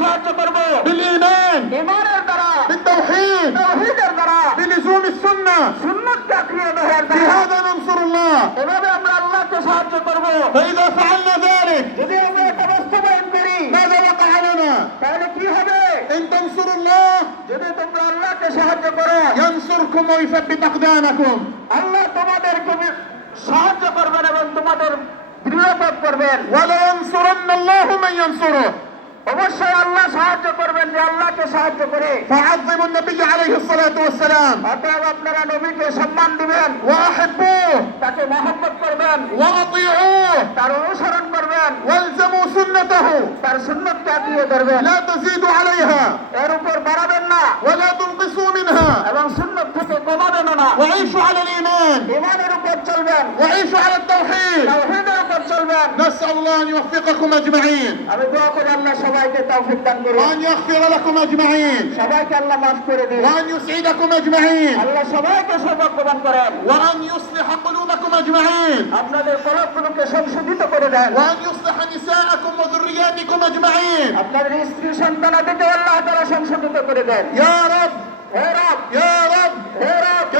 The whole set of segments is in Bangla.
সাহায্য করব بالإيمان ইমানের দ্বারা بالتوحيد তাওহীদের দ্বারা بلزوم السنة সুন্নতকে আঁকড়িয়ে ধরার দ্বারা بهذا ننصر الله এভাবে আমরা আল্লাহকে সাহায্য করব فإذا فعلنا ذلك যদি আমরা এটা বাস্তবায়ন করি ماذا وقع لنا তাহলে কি হবে إن تنصروا الله যদি তোমরা আল্লাহকে সাহায্য করো ينصركم ويثبت أقدامكم আল্লাহ তোমাদেরকে বি- সাহায্য করবেন এবং তোমাদের দৃঢ়পদ করবেন ولينصرن الله من ينصره অবশ্যই আল্লাহ সাহায্য করবেন যে আল্লাহকে সাহায্য করে। সালাতু অতএব আপনারা নবীকে সম্মান দিবেন। তাকে মহব্বত করবেন। ওয়াতিউ। তার অনুসরণ করবেন। ওয়ালজামু সুন্নাতাহু। তার সুন্নাতকে আঁকড়িয়ে ধরবেন। লা তাজিদু আলাইহা। এর উপর বাড়াবেন না। ওয়ালা তুনকিসু মিনহা। এবং সুন্নাত থেকে কমাবেন না। ওয়াইশু আলাল ঈমান। ঈমানের উপর চলবেন। ওয়াইশু আলাল চলবেন نسأل الله أن يوفقكم أجمعين আমি দোয়া করি আল্লাহ সবাইকে তৌফিক দান করুন وأن يغفر لكم أجمعين সবাইকে আল্লাহ মাফ করে দিন وأن يسعدكم أجمعين আল্লাহ সবাইকে সৌভাগ্য দান করেন وأن يصلح قلوبكم أجمعين আপনাদের কলবগুলোকে সংশোধিত করে দেন وأن يصلح نساءكم وذرياتكم أجمعين আপনাদের স্ত্রী সন্তানাদিকে আল্লাহ তারা সংশোধিত করে দেন يا رب হে রব يا رب হে রব كما اجتمعنا في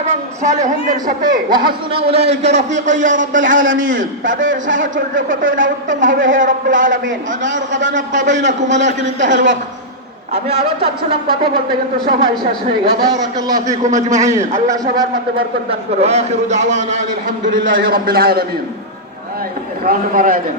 এবং সালেহিনদের সাথে ওয়াহাসুনা উলাইকা রাফীকা ইয়া রাব্বুল আলামিন তাদের সাহচর্য কতই না উত্তম হবে হে রব্বুল আলামিন আনা আরগাব আন আবকা বাইনাকুম ওয়ালাকিন ইনতাহা আল ওয়াক্ত আমি আরো চাচ্ছিলাম কথা বলতে কিন্তু সময় শেষ হয়ে গেছে বারাকাল্লাহু ফিকুম আজমাইন আল্লাহ সবার মধ্যে বরকত দান করুন আখিরু দাওয়ানা আলহামদুলিল্লাহি রাব্বিল আলামিন হ্যাঁ এখানে বাড়ায় দেন